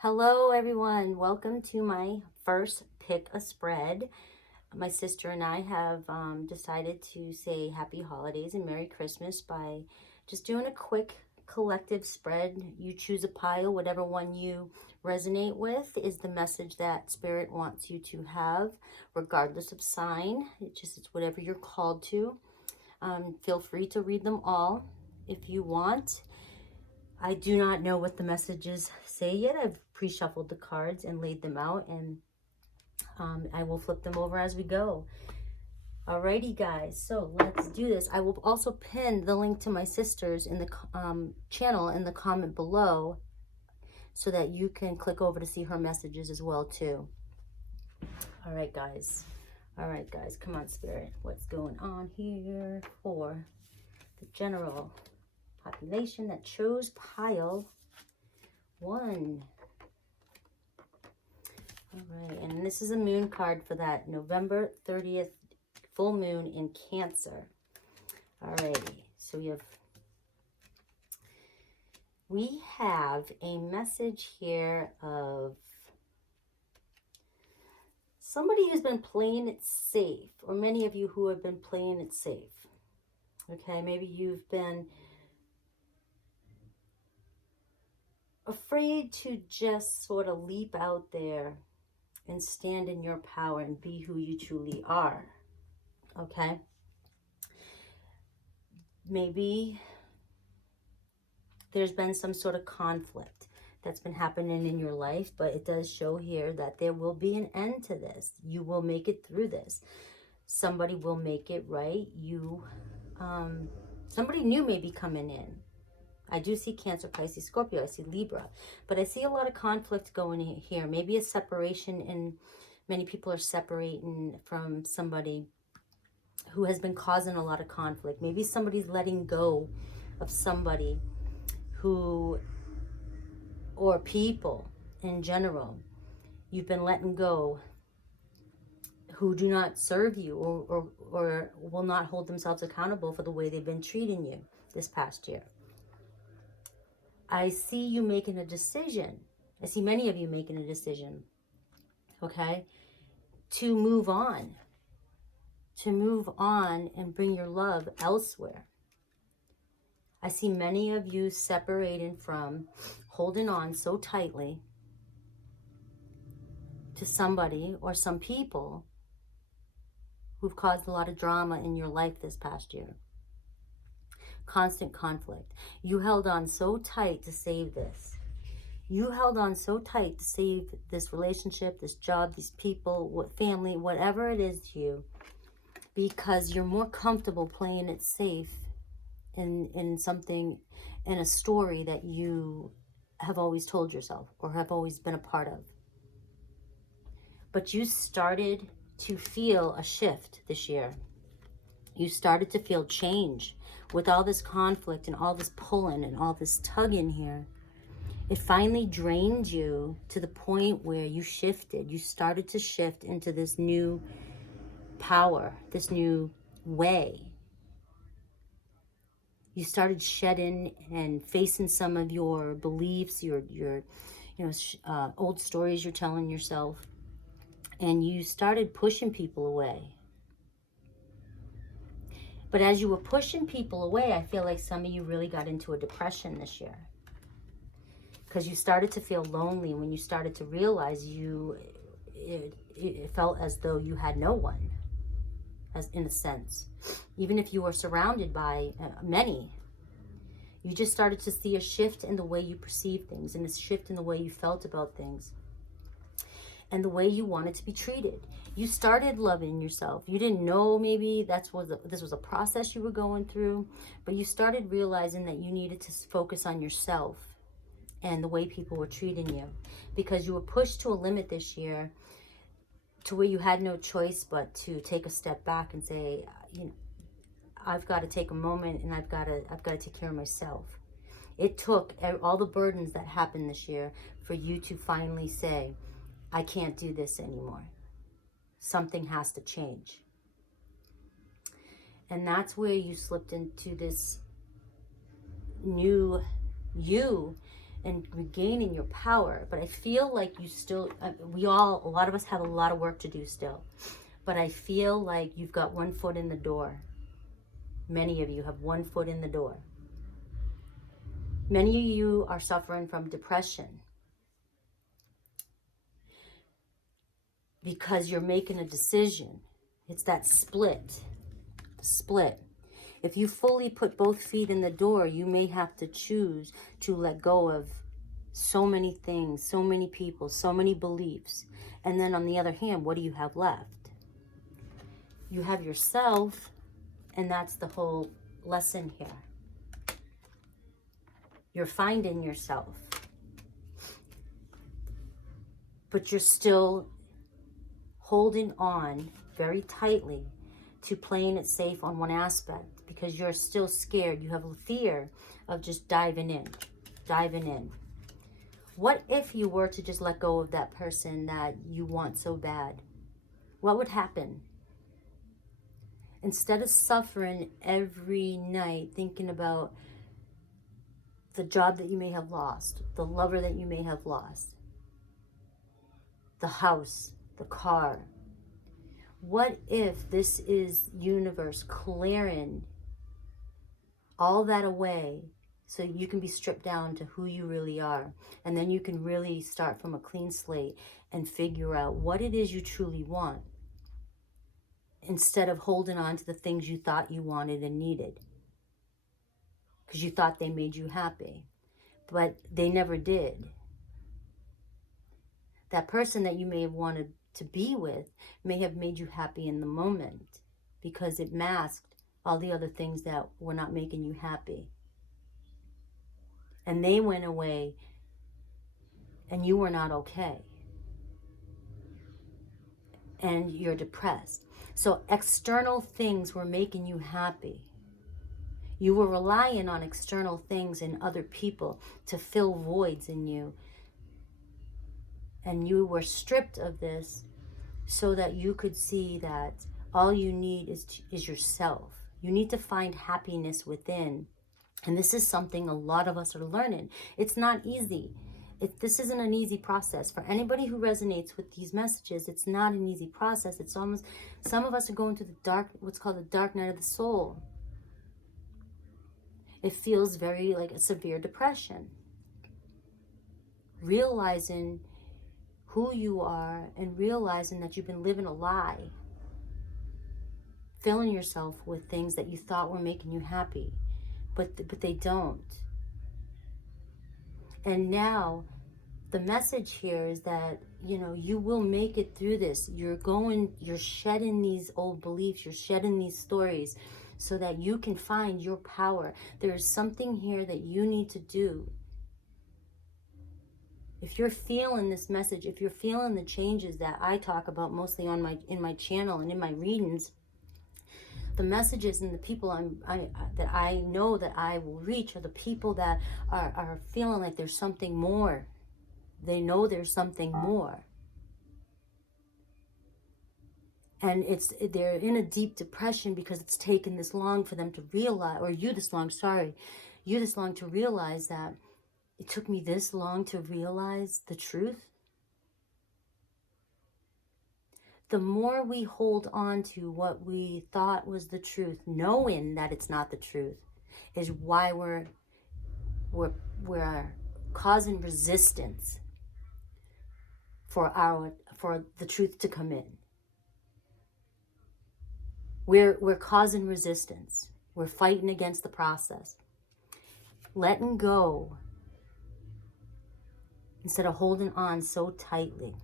Hello everyone, welcome to my first pick a spread. My sister and I have decided to say happy holidays and Merry Christmas by just doing a quick collective spread. You choose a pile, whatever one you resonate with is the message that Spirit wants you to have, regardless of sign. It's whatever you're called to. Feel free to read them all if you want. I do not know what the messages say yet. I've pre-shuffled the cards and laid them out, and I will flip them over as we go. Alrighty, guys, so let's do this. I will also pin the link to my sisters in the channel in the comment below so that you can click over to see her messages as well, too. All right, guys. Come on, Spirit. What's going on here for the general population that chose pile 1? All right, and this is a moon card for that November 30th full moon in Cancer. All righty, so we have a message here of somebody who's been playing it safe, or many of you who have been playing it safe. Okay, maybe you've been afraid to just sort of leap out there and stand in your power and be who you truly are. Okay? Maybe there's been some sort of conflict that's been happening in your life, but it does show here that there will be an end to this. You will make it through this. Somebody will make it right. Somebody new may be coming in. I do see Cancer, Pisces, Scorpio. I see Libra. But I see a lot of conflict going here. Maybe a separation, and many people are separating from somebody who has been causing a lot of conflict. Maybe somebody's letting go of somebody who, or people in general, you've been letting go, who do not serve you or will not hold themselves accountable for the way they've been treating you this past year. I see you making a decision. I see many of you making a decision, okay, to move on and bring your love elsewhere. I see many of you separating from holding on so tightly to somebody or some people who've caused a lot of drama in your life this past year. Constant conflict. You held on so tight to save this. You held on so tight to save this relationship, this job, these people, what family, whatever it is to you, because you're more comfortable playing it safe in something, in a story that you have always told yourself or have always been a part of. But you started to feel a shift this year. You started to feel change with all this conflict and all this pulling and all this tugging here. It finally drained you to the point where you shifted. You started to shift into this new power, this new way. You started shedding and facing some of your beliefs, your old stories you're telling yourself, and you started pushing people away. But as you were pushing people away, I feel like some of you really got into a depression this year, because you started to feel lonely when you started to realize it felt as though you had no one, as in a sense. Even if you were surrounded by many, you just started to see a shift in the way you perceive things, and a shift in the way you felt about things, and the way you wanted to be treated. You started loving yourself. You didn't know, maybe this was a process you were going through, but you started realizing that you needed to focus on yourself and the way people were treating you, because you were pushed to a limit this year to where you had no choice but to take a step back and say, I've got to take a moment, and I've got to take care of myself. It took all the burdens that happened this year for you to finally say, I can't do this anymore. Something has to change. And that's where you slipped into this new you and regaining your power. But I feel like you still, a lot of us have a lot of work to do still. But I feel like you've got one foot in the door. Many of you have one foot in the door. Many of you are suffering from depression because you're making a decision. It's that split. If you fully put both feet in the door, you may have to choose to let go of so many things, so many people, so many beliefs. And then on the other hand, what do you have left? You have yourself, and that's the whole lesson here. You're finding yourself, but you're still holding on very tightly to playing it safe on one aspect because you're still scared. You have a fear of just diving in. What if you were to just let go of that person that you want so bad? What would happen? Instead of suffering every night thinking about the job that you may have lost, the lover that you may have lost, the house, the car. What if this is universe clearing all that away so you can be stripped down to who you really are? And then you can really start from a clean slate and figure out what it is you truly want instead of holding on to the things you thought you wanted and needed because you thought they made you happy, but they never did. That person that you may have wanted to be with may have made you happy in the moment because it masked all the other things that were not making you happy. And they went away and you were not okay. And you're depressed. So external things were making you happy. You were relying on external things and other people to fill voids in you. And you were stripped of this so that you could see that all you need is yourself. You need to find happiness within. And this is something a lot of us are learning. It's not easy. This isn't an easy process. For anybody who resonates with these messages, it's not an easy process. It's almost, some of us are going through the dark, what's called the dark night of the soul. It feels very like a severe depression. Realizing who you are and realizing that you've been living a lie. Filling yourself with things that you thought were making you happy, but they don't. And now the message here is that, you know, you will make it through this. You're shedding these old beliefs, you're shedding these stories so that you can find your power. There is something here that you need to do. If you're feeling this message, if you're feeling the changes that I talk about mostly in my channel and in my readings, the messages and the people that I know that I will reach are the people that are feeling like there's something more. They know there's something more. And they're in a deep depression because it's taken this long for them to realize, or you this long to realize that it took me this long to realize the truth. The more we hold on to what we thought was the truth, knowing that it's not the truth, is why we're causing resistance for the truth to come in. We're causing resistance. We're fighting against the process. Letting go instead of holding on so tightly.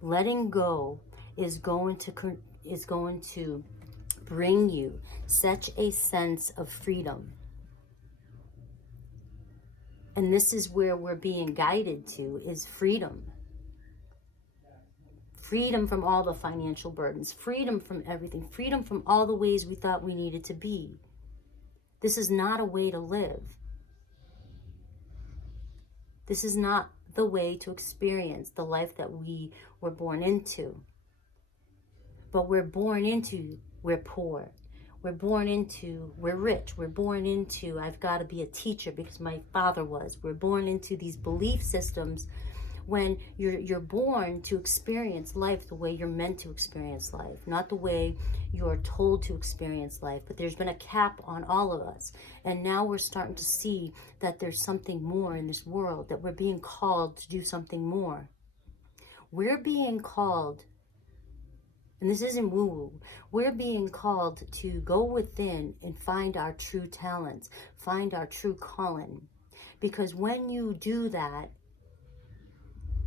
Letting go is going to bring you such a sense of freedom. And this is where we're being guided to, is freedom. Freedom from all the financial burdens, freedom from everything, freedom from all the ways we thought we needed to be. This is not a way to live. This is not the way to experience the life that we were born into. But we're born into, we're poor. We're born into, we're rich. We're born into, I've got to be a teacher because my father was. We're born into these belief systems when you're born to experience life the way you're meant to experience life, not the way you're told to experience life. But there's been a cap on all of us. And now we're starting to see that there's something more in this world, that we're being called to do something more. We're being called, and this isn't woo-woo, we're being called to go within and find our true talents, find our true calling. Because when you do that,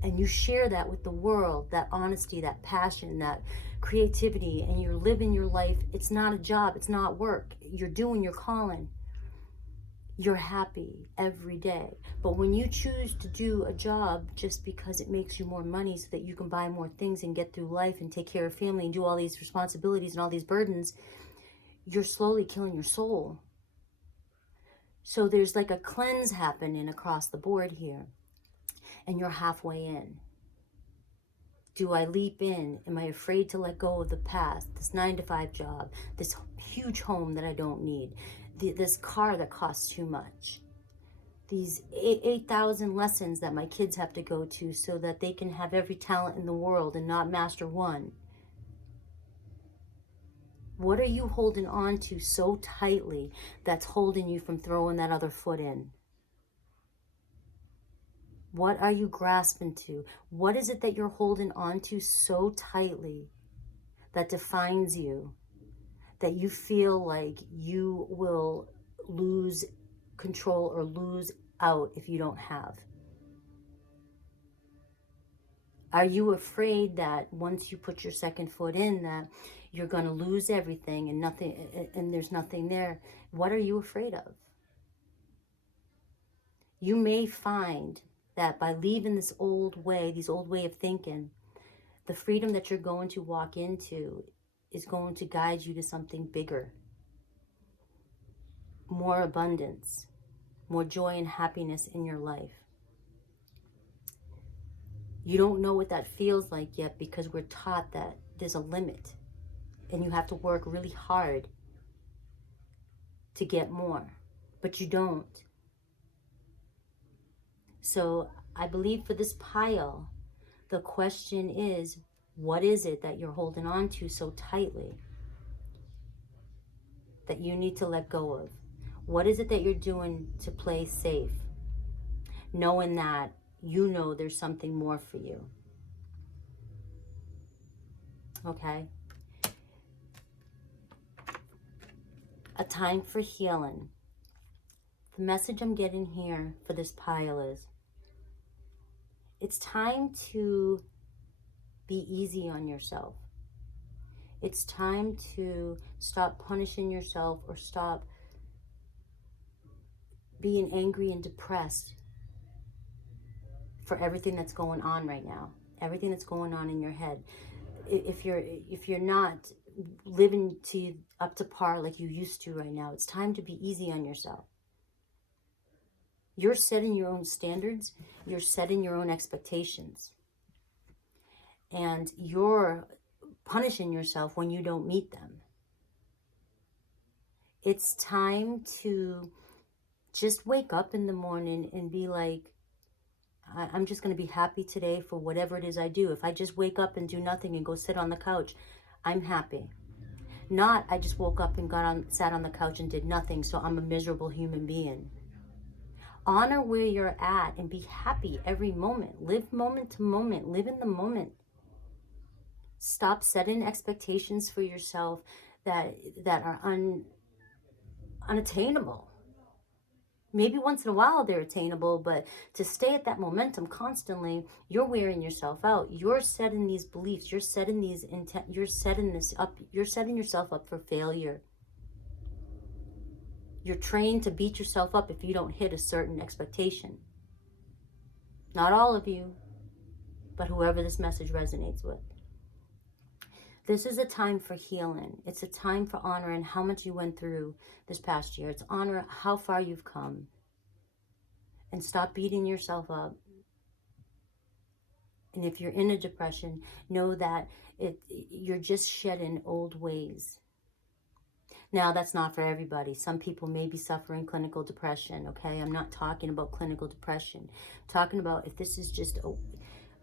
and you share that with the world, that honesty, that passion, that creativity, and you're living your life, it's not a job, it's not work. You're doing your calling. You're happy every day. But when you choose to do a job just because it makes you more money so that you can buy more things and get through life and take care of family and do all these responsibilities and all these burdens, you're slowly killing your soul. So there's like a cleanse happening across the board here. And you're halfway in. Do I leap in? Am I afraid to let go of the past? This 9-to-5 job, this huge home that I don't need, this car that costs too much, these 8,000 lessons that my kids have to go to so that they can have every talent in the world and not master one. What are you holding on to so tightly that's holding you from throwing that other foot in? What are you grasping to? What is it that you're holding on to so tightly that defines you, that you feel like you will lose control or lose out if you don't have? Are you afraid that once you put your second foot in, that you're going to lose everything and nothing, and there's nothing there? What are you afraid of? You may find that by leaving this old way of thinking, the freedom that you're going to walk into is going to guide you to something bigger. More abundance, more joy and happiness in your life. You don't know what that feels like yet because we're taught that there's a limit and you have to work really hard to get more, but you don't. So I believe for this pile, the question is, what is it that you're holding on to so tightly that you need to let go of? What is it that you're doing to play safe, knowing that you know there's something more for you? Okay? A time for healing. The message I'm getting here for this pile is, it's time to be easy on yourself. It's time to stop punishing yourself or stop being angry and depressed for everything that's going on right now, everything that's going on in your head. If you're not living up to par like you used to right now, it's time to be easy on yourself. You're setting your own standards, you're setting your own expectations, and you're punishing yourself when you don't meet them. It's time to just wake up in the morning and be like, I'm just going to be happy today for whatever it is I do. If I just wake up and do nothing and go sit on the couch, I'm happy. Not I just woke up and sat on the couch and did nothing, so I'm a miserable human being. Honor where you're at and be happy every moment. Live moment to moment. Live in the moment. Stop setting expectations for yourself that are unattainable. Maybe once in a while they're attainable, but to stay at that momentum constantly, you're wearing yourself out. You're setting these beliefs. You're setting these you're setting this up. You're setting yourself up for failure. You're trained to beat yourself up if you don't hit a certain expectation. Not all of you, but whoever this message resonates with. This is a time for healing. It's a time for honoring how much you went through this past year. It's honor how far you've come. And stop beating yourself up. And if you're in a depression, know that you're just shedding old ways. Now, that's not for everybody. Some people may be suffering clinical depression, okay? I'm not talking about clinical depression. I'm talking about if this is just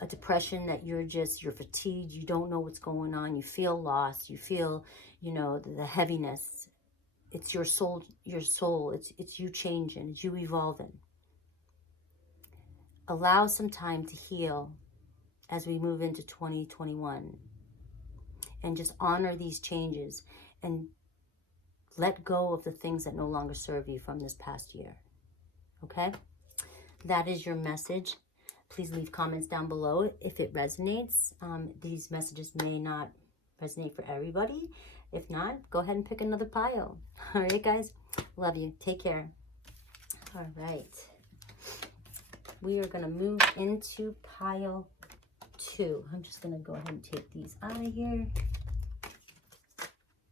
a depression that you're fatigued, you don't know what's going on, you feel lost, you feel, you know, the heaviness. It's your soul, it's you changing, it's you evolving. Allow some time to heal as we move into 2021. And just honor these changes and let go of the things that no longer serve you from this past year. Okay? That is your message. Please leave comments down below if it resonates. These messages may not resonate for everybody. If not, go ahead and pick another pile. All right, guys? Love you. Take care. All right. We are going to move into pile 2. I'm just going to go ahead and take these out of here.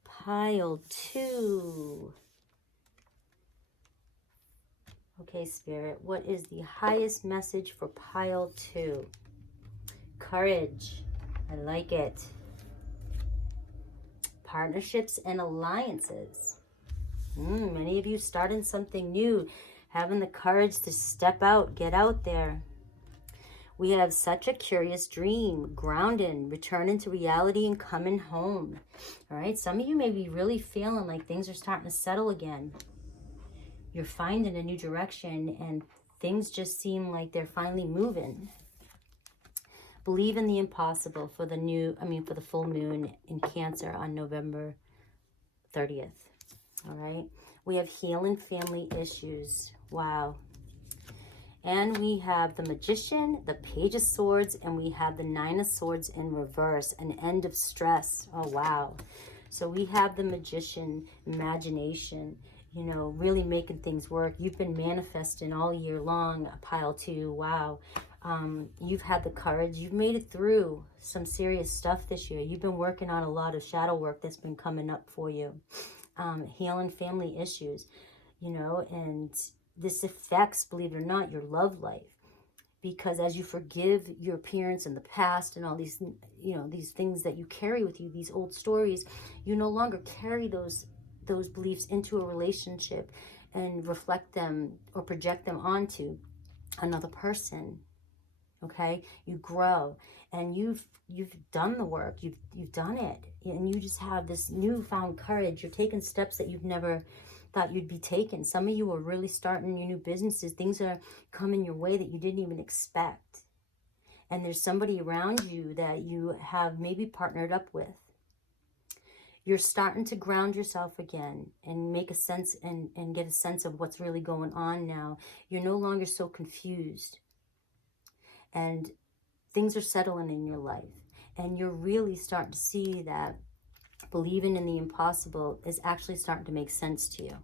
Pile 2. Okay, Spirit, what is the highest message for pile 2? Courage. I like it. Partnerships and alliances. Many of you starting something new, having the courage to step out, get out there. We have such a curious dream, grounding, returning to reality and coming home. All right, some of you may be really feeling like things are starting to settle again. You're finding a new direction and things just seem like they're finally moving. Believe in the impossible for the full moon in Cancer on November 30th. All right, we have healing family issues. Wow. And we have the Magician, the Page of Swords, and we have the Nine of Swords in reverse, an end of stress. Oh, wow. So we have the Magician, imagination, you know, really making things work. You've been manifesting all year long, pile 2. Wow. You've had the courage. You've made it through some serious stuff this year. You've been working on a lot of shadow work that's been coming up for you. Healing family issues, you know, and this affects, believe it or not, your love life. Because as you forgive your parents in the past and all these, you know, these things that you carry with you, these old stories, you no longer carry those beliefs into a relationship and reflect them or project them onto another person. Okay? You grow and you've done the work. You've done it. And you just have this newfound courage. You're taking steps that you've never thought you'd be taking. Some of you are really starting your new businesses. Things are coming your way that you didn't even expect. And there's somebody around you that you have maybe partnered up with. You're starting to ground yourself again and make a sense and get a sense of what's really going on now. You're no longer so confused. And things are settling in your life. And you're really starting to see that believing in the impossible is actually starting to make sense to you.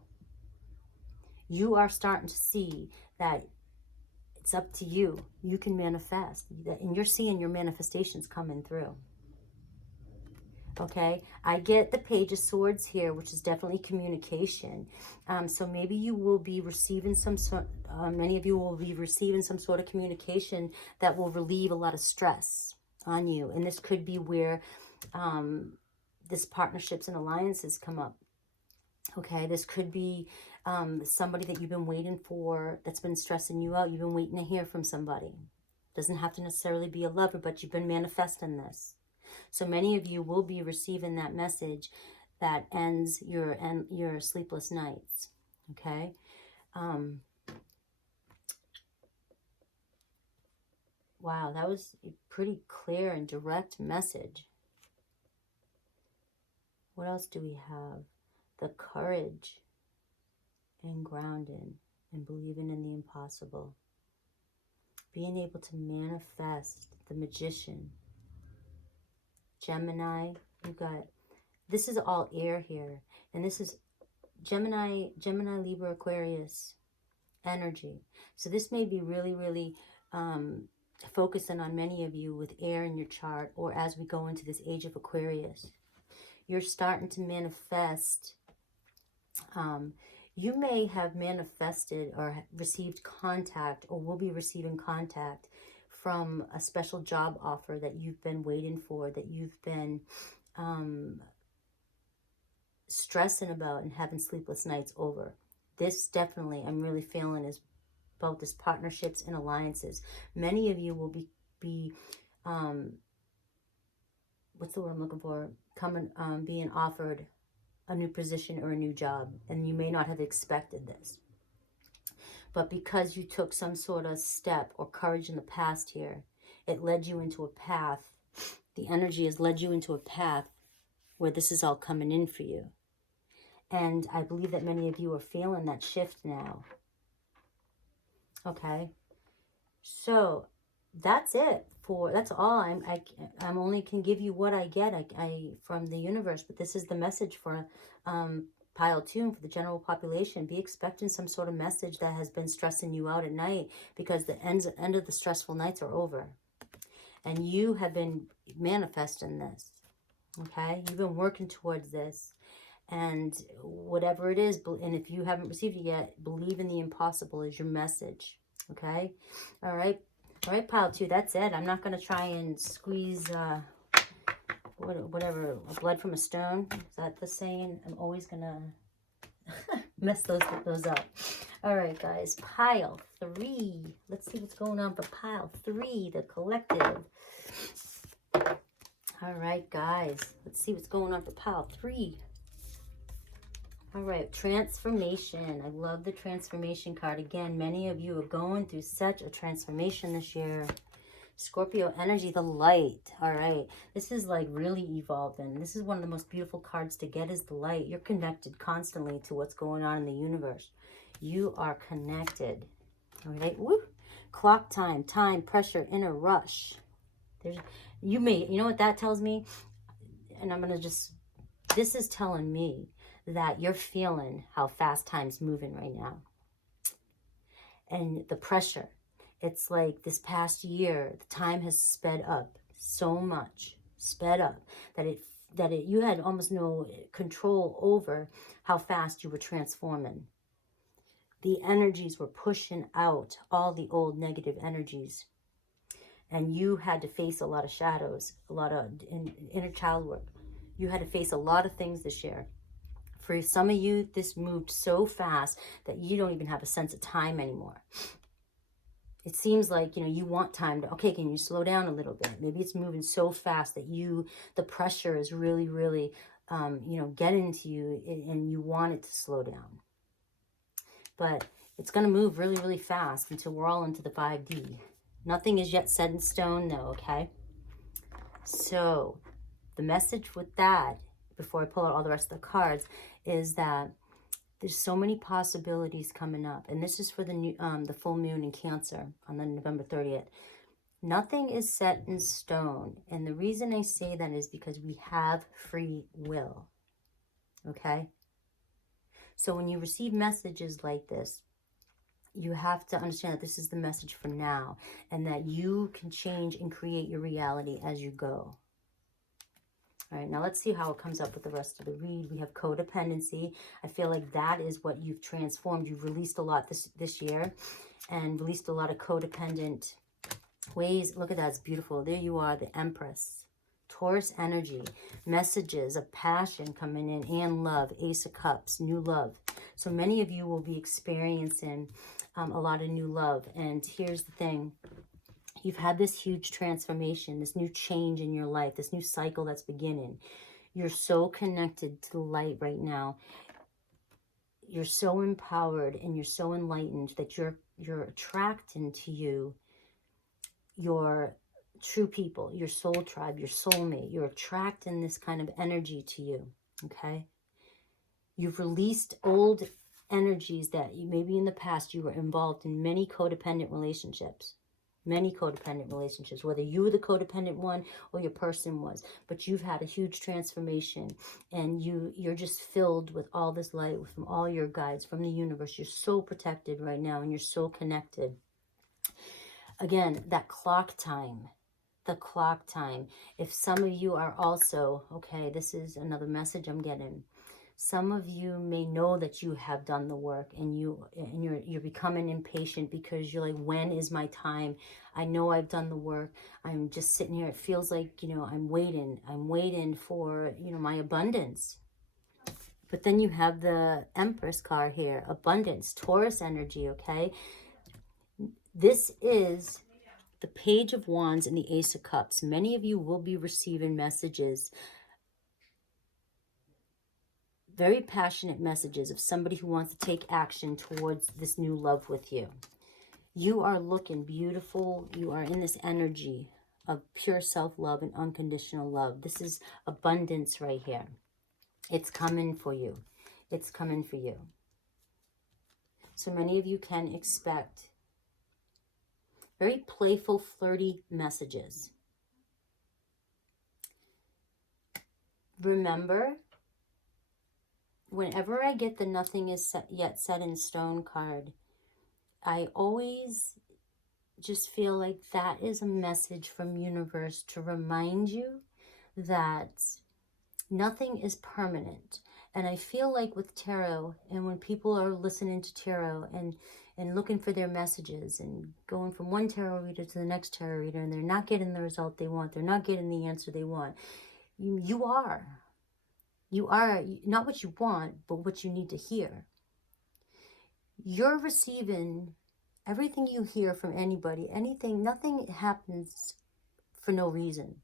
You are starting to see that it's up to you. You can manifest. And you're seeing your manifestations coming through. Okay? I get the Page of Swords here, which is definitely communication. So maybe you will be receiving many of you will be receiving some sort of communication that will relieve a lot of stress on you. And this could be where this partnerships and alliances come up. Okay, this could be somebody that you've been waiting for, that's been stressing you out. You've been waiting to hear from somebody. Doesn't have to necessarily be a lover, but you've been manifesting this. So many of you will be receiving that message that ends your sleepless nights. Okay. Wow, that was a pretty clear and direct message. What else do we have? The courage and grounding and believing in the impossible. Being able to manifest the Magician. Gemini, you got, this is all air here. And this is Gemini, Libra, Aquarius energy. So this may be really, really focusing on many of you with air in your chart, or as we go into this age of Aquarius. You're starting to manifest. You may have manifested or received contact, or will be receiving contact from a special job offer that you've been waiting for, that you've been stressing about and having sleepless nights over. This definitely, I'm really feeling, is about this partnerships and alliances. Many of you will be what's the word I'm looking for? Being offered a new position or a new job, and you may not have expected this. But because you took some sort of step or courage in the past here, it led you into a path. The energy has led you into a path where this is all coming in for you. And I believe that many of you are feeling that shift now. Okay? So that's it. That's all. I'm only can give you what I get from the universe, but this is the message for pile 2 for the general population. Be expecting some sort of message that has been stressing you out at night, because the end of the stressful nights are over. And you have been manifesting this. Okay? You've been working towards this. And whatever it is, and if you haven't received it yet, believe in the impossible is your message. Okay? All right, pile 2, that's it. I'm not going to try and squeeze, whatever, blood from a stone. Is that the saying? I'm always going to mess those up. All right, guys, pile 3. Let's see what's going on for pile 3, the collective. All right, guys, let's see what's going on for pile 3. All right, transformation. I love the transformation card. Again, many of you are going through such a transformation this year. Scorpio energy, the light. All right, this is like really evolving. This is one of the most beautiful cards to get, is the light. You're connected constantly to what's going on in the universe. You are connected. All right, woo. Clock time, pressure, in a rush. You know what that tells me? And I'm going to just, this is telling me that you're feeling how fast time's moving right now. And the pressure. It's like this past year, the time has sped up so much. Sped up. That you had almost no control over how fast you were transforming. The energies were pushing out all the old negative energies. And you had to face a lot of shadows, a lot of inner child work. You had to face a lot of things this year. For some of you, this moved so fast that you don't even have a sense of time anymore. It seems like, you want time to, okay, can you slow down a little bit? Maybe it's moving so fast that the pressure is really, really, getting to you, and you want it to slow down. But it's going to move really, really fast until we're all into the 5D. Nothing is yet set in stone, though, okay? So the message with that, before I pull out all the rest of the cards, is that there's so many possibilities coming up. And this is for the full moon in Cancer on the November 30th. Nothing is set in stone. And the reason I say that is because we have free will. Okay? So when you receive messages like this, you have to understand that this is the message for now, and that you can change and create your reality as you go. All right, now let's see how it comes up with the rest of the read. We have codependency. I feel like that is what you've transformed. You've released a lot this year, and released a lot of codependent ways. Look at that, it's beautiful. There you are, the Empress. Taurus energy, messages of passion coming in, and love, Ace of Cups, new love. So many of you will be experiencing a lot of new love. And here's the thing. You've had this huge transformation, this new change in your life, this new cycle that's beginning. You're so connected to the light right now. You're so empowered and you're so enlightened that you're attracting to you your true people, your soul tribe, your soulmate. You're attracting this kind of energy to you, okay? You've released old energies that maybe in the past you were involved in many codependent relationships. Many codependent relationships, whether you were the codependent one or your person was. But you've had a huge transformation, and you're just filled with all this light from all your guides, from the universe. You're so protected right now, and you're so connected. Again, that clock time. The clock time. If some of you are also, okay, this is another message I'm getting. Some of you may know that you have done the work, and you're becoming impatient because you're like, when is my time? I know I've done the work. I'm just sitting here. It feels like, I'm waiting for, my abundance. But then you have the Empress card here, abundance, Taurus energy, okay? This is the Page of Wands and the Ace of Cups. Many of you will be receiving messages, very passionate messages of somebody who wants to take action towards this new love with you. You are looking beautiful. You are in this energy of pure self-love and unconditional love. This is abundance right here. It's coming for you. It's coming for you. So many of you can expect very playful, flirty messages. Remember, whenever I get the nothing is yet set in stone card, I always just feel like that is a message from universe to remind you that nothing is permanent. And I feel like with tarot, and when people are listening to tarot and looking for their messages and going from one tarot reader to the next tarot reader, and they're not getting the result they want, they're not getting the answer they want, you are not what you want, but what you need to hear. You're receiving everything you hear from anybody, anything, nothing happens for no reason.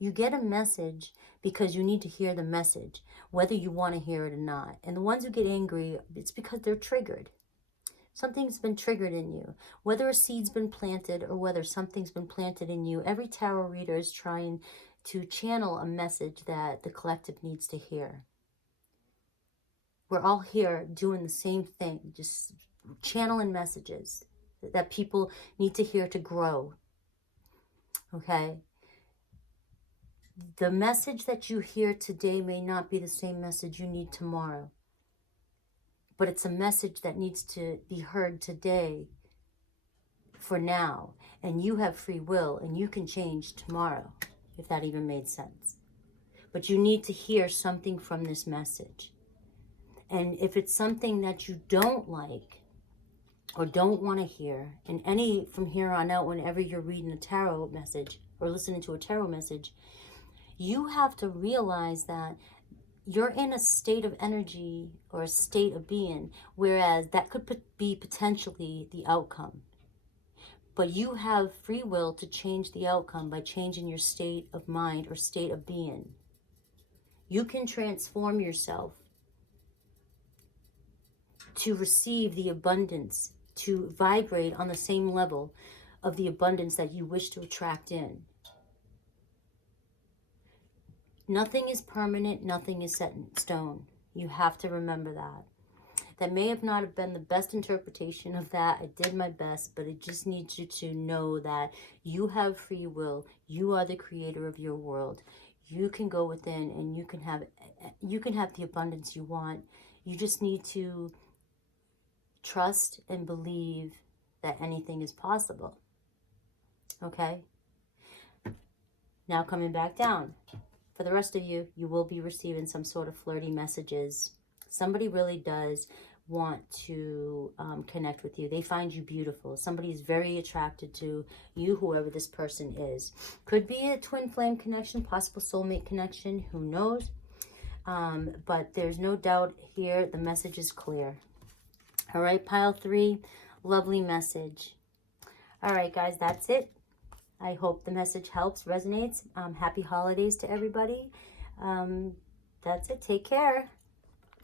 You get a message because you need to hear the message, whether you want to hear it or not. And the ones who get angry, it's because they're triggered. Something's been triggered in you. Whether a seed's been planted or whether something's been planted in you, every tarot reader is trying to channel a message that the collective needs to hear. We're all here doing the same thing, just channeling messages that people need to hear to grow. Okay? The message that you hear today may not be the same message you need tomorrow. But it's a message that needs to be heard today for now. And you have free will and you can change tomorrow, if that even made sense. But you need to hear something from this message. And if it's something that you don't like or don't want to hear, and from here on out, whenever you're reading a tarot message or listening to a tarot message, you have to realize that you're in a state of energy or a state of being, whereas that could be potentially the outcome. But you have free will to change the outcome by changing your state of mind or state of being. You can transform yourself to receive the abundance, to vibrate on the same level of the abundance that you wish to attract in. Nothing is permanent, nothing is set in stone. You have to remember that. That may have not have been the best interpretation of that. I did my best, but it just needs you to know that you have free will. You are the creator of your world. You can go within and you can have the abundance you want. You just need to trust and believe that anything is possible. Okay? Now coming back down. For the rest of you, you will be receiving some sort of flirty messages. Somebody really does want to connect with you. They find you beautiful. Somebody is very attracted to you, whoever this person is. Could be a twin flame connection, possible soulmate connection, who knows? But there's no doubt here, the message is clear. All right, pile 3, lovely message. All right, guys, that's it. I hope the message helps, resonates. Happy holidays to everybody. That's it. Take care.